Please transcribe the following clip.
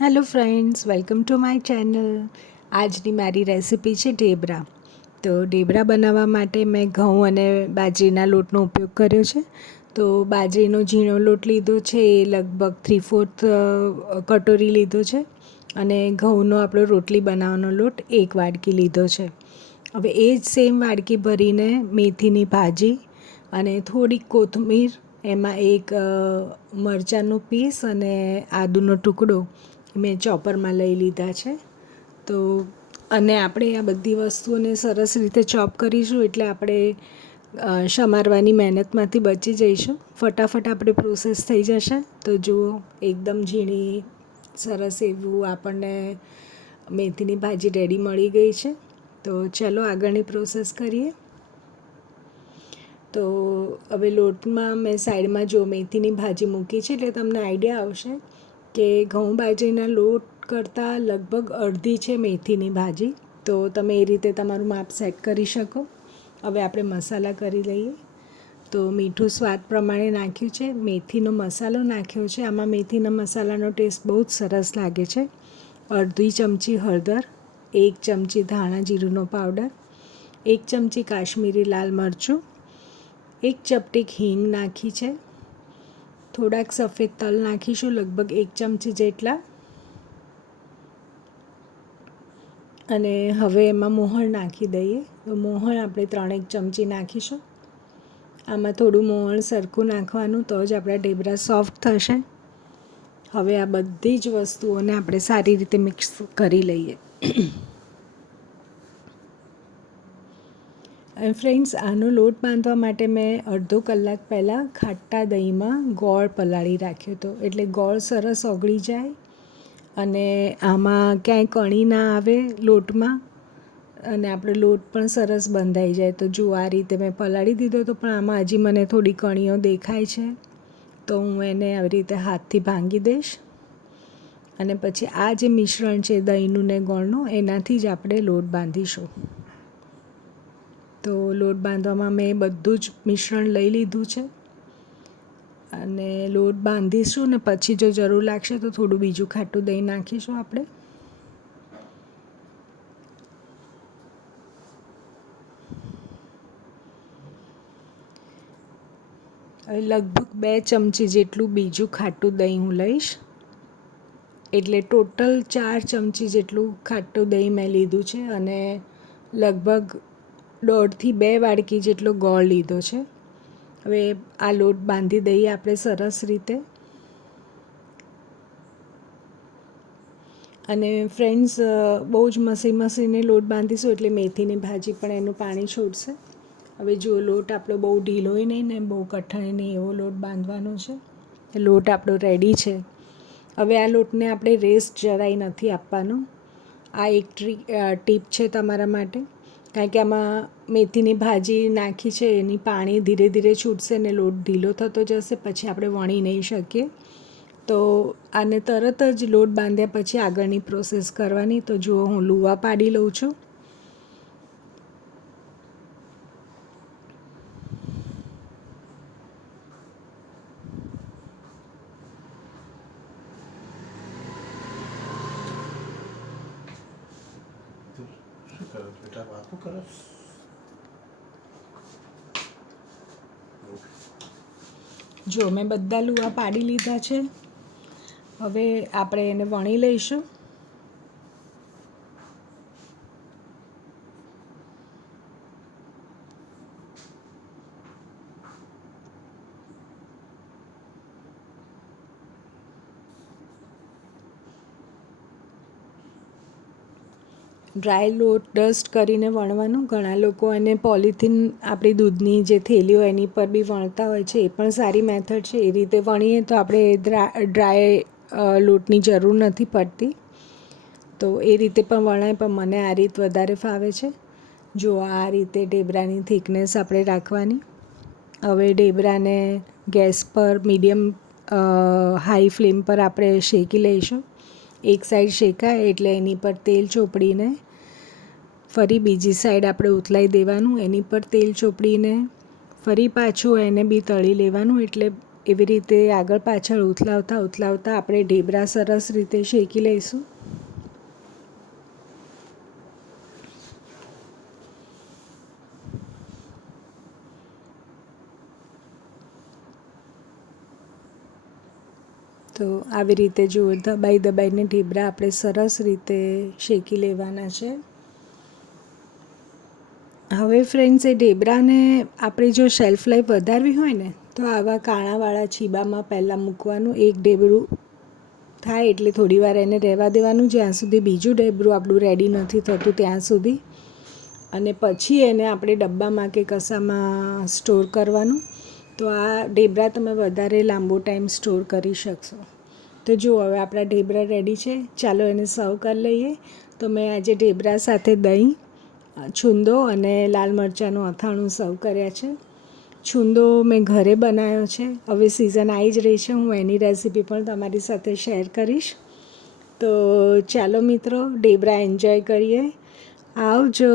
Hello friends, welcome to my channel. આજની મારી recipe છે ઢેબરા. તો ઢેબરા બનાવવા માટે મેં ઘઉં અને બાજરીના લોટનો ઉપયોગ કર્યો છે. તો બાજરીનો ઝીણો લોટ લીધો છે, એ લગભગ 3/4 કટોરી લીધો છે. અને ઘઉંનો આપણો રોટલી બનાવવાનો લોટ 1 વાડકી લીધો છે. હવે એ જ સેમ વાડકી ભરીને મેથીની ભાજી અને થોડીક કોથમીર, એમાં એક મરચાંનું પીસ અને આદુનો ટુકડો મેં ચોપરમાં લઈ લીધા છે. તો અને આપણે આ બધી વસ્તુઓને સરસ રીતે ચોપ કરીશું, એટલે આપણે સમારવાની મહેનતમાંથી બચી જઈશું. ફટાફટ આપણે પ્રોસેસ થઈ જશે. તો જુઓ, એકદમ ઝીણી સરસ એવું આપણને મેથીની ભાજી રેડી મળી ગઈ છે. તો ચલો આગળની પ્રોસેસ કરીએ. તો હવે લોટમાં મેં સાઈડમાં જો મેથીની ભાજી મૂકી છે, એટલે તમને આઈડિયા આવશે કે ઘઉં બાજરીના લોટ કરતાં લગભગ અડધી છે મેથીની ભાજી. તો તમે એ રીતે તમારું માપ સેટ કરી શકો. હવે આપણે મસાલા કરી લઈએ. તો મીઠું સ્વાદ પ્રમાણે નાખ્યું છે, મેથીનો મસાલો નાખ્યો છે. આમાં મેથીના મસાલાનો ટેસ્ટ બહુ જ સરસ લાગે છે. અડધી ચમચી હળદર, 1 ચમચી ધાણા જીરુંનો પાવડર, 1 ચમચી કાશ્મીરી લાલ મરચું, 1 ચપટી હિંગ નાખી છે. થોડાક સફેદ તલ નાખીશું, લગભગ 1 ચમચી જેટલા. અને હવે એમાં મોહણ નાખી દઈએ. તો મોહણ આપણે 3 ચમચી નાખીશું. આમાં થોડું મોહણ સરખું નાખવાનું, તો જ આપણા ઢેબરા સોફ્ટ થશે. હવે આ બધી જ વસ્તુઓને આપણે સારી રીતે મિક્સ કરી લઈએ. અને ફ્રેન્ડ્સ, આનો લોટ બાંધવા માટે મેં અડધો કલાક પહેલાં ખાટા દહીંમાં ગોળ પલાળી રાખ્યો હતો, એટલે ગોળ સરસ ઓગળી જાય અને આમાં ક્યાંય કણી ના આવે લોટમાં, અને આપણો લોટ પણ સરસ બંધાઈ જાય. તો જો આ રીતે મેં પલાળી દીધો હતો, પણ આમાં હજી મને થોડી કણીઓ દેખાય છે. તો હું એને આવી રીતે હાથથી ભાંગી દઈશ. અને પછી આ જે મિશ્રણ છે દહીંનું ને ગોળનું, એનાથી જ આપણે લોટ બાંધીશું. તો લોટ બાંધવામાં મેં બધું જ મિશ્રણ લઈ લીધું છે અને લોટ બાંધીશું, ને પછી જો જરૂર લાગશે તો થોડું બીજું ખાટું દહીં નાખીશું આપણે. હવે લગભગ 2 ચમચી જેટલું બીજું ખાટું દહીં હું લઈશ. એટલે ટોટલ 4 ચમચી જેટલું ખાટું દહીં મેં લીધું છે અને લગભગ 1.5થી 2 વાડકી જેટલો ગોળ લીધો છે. હવે આ લોટ બાંધી દઈએ આપણે સરસ રીતે. અને ફ્રેન્ડ્સ, બહુ જ મસીને લોટ બાંધીશું એટલે મેથીની ભાજી પણ એનું પાણી છોડશે. હવે જો લોટ આપણો બહુ ઢીલોય નહીં ને બહુ કઠણ નહીં, એવો લોટ બાંધવાનો છે. લોટ આપણો રેડી છે. હવે આ લોટને આપણે રેસ્ટ જરાય નથી આપવાનો. આ એક ટીપ છે તમારા માટે, કારણ કે આમાં મેથીની ભાજી નાખી છે, એની પાણી ધીરે ધીરે છૂટશે ને લોટ ઢીલો થતો જશે, પછી આપણે વણી નહીં શકીએ. તો આને તરત જ લોટ બાંધ્યા પછી આગળની પ્રોસેસ કરવાની. તો જુઓ, હું લુવા પાડી લઉં છું. જો મેં બધા લુવા પાડી લીધા છે. હવે આપણે એને વણી લઈશું. ડ્રાય લોટ ડસ્ટ કરીને વણવાનું. ઘણા લોકો એને પોલિથીન, આપણી દૂધની જે થેલી હોય એની પર બી વણતા હોય છે, એ પણ સારી મેથડ છે. એ રીતે વણીએ તો આપણે ડ્રાય લોટની જરૂર નથી પડતી. તો એ રીતે પણ વણાય, પણ મને આ રીત વધારે ફાવે છે. જો આ રીતે ઢેબરાની થિકનેસ આપણે રાખવાની. હવે ઢેબરાને ગેસ પર મીડિયમ હાઈ ફ્લેમ પર આપણે શેકી લઈશું. એક સાઈડ શેકાય એટલે એની પર તેલ ચોપડીને ફરી બીજી સાઈડ આપણે ઉથલાઈ દેવાનું. એની પર તેલ ચોપડીને ફરી પાછું એને બી તળી લેવાનું. એટલે એવી રીતે આગળ પાછળ ઉથલાવતા આપણે ઢેબરા સરસ રીતે શેકી લઈશું. તો આવી રીતે જુઓ, દબાઈને ઢેબરા આપણે સરસ રીતે શેકી લેવાના છે. હવે ફ્રેન્ડ્સ, એ ઢેબરાને આપણે જો શેલ્ફ લાઈફ વધારવી હોય ને તો આવા કાણાવાળા છીબામાં પહેલાં મૂકવાનું. એક ઢેબરું થાય એટલે થોડીવાર એને રહેવા દેવાનું, જ્યાં સુધી બીજું ઢેબરું આપણું રેડી નથી થતું ત્યાં સુધી. અને પછી એને આપણે ડબ્બામાં કે કશામાં સ્ટોર કરવાનું. તો આ ઢેબરા તમે વધારે લાંબો ટાઈમ સ્ટોર કરી શકશો. તો જુઓ, હવે આપણા ઢેબરા રેડી છે. ચાલો એને સર્વ કરી લઈએ. તો મેં આજે ઢેબરા સાથે દહીં, છુંદો અને લાલ મરચાંનું અથાણું સર્વ કર્યા છે. છુંદો મેં ઘરે બનાવ્યો છે. હવે સિઝન આવી જ રહી છે, હું એની રેસીપી પણ તમારી સાથે શેર કરીશ. તો ચાલો મિત્રો, ઢેબરા એન્જોય કરીએ. આવજો.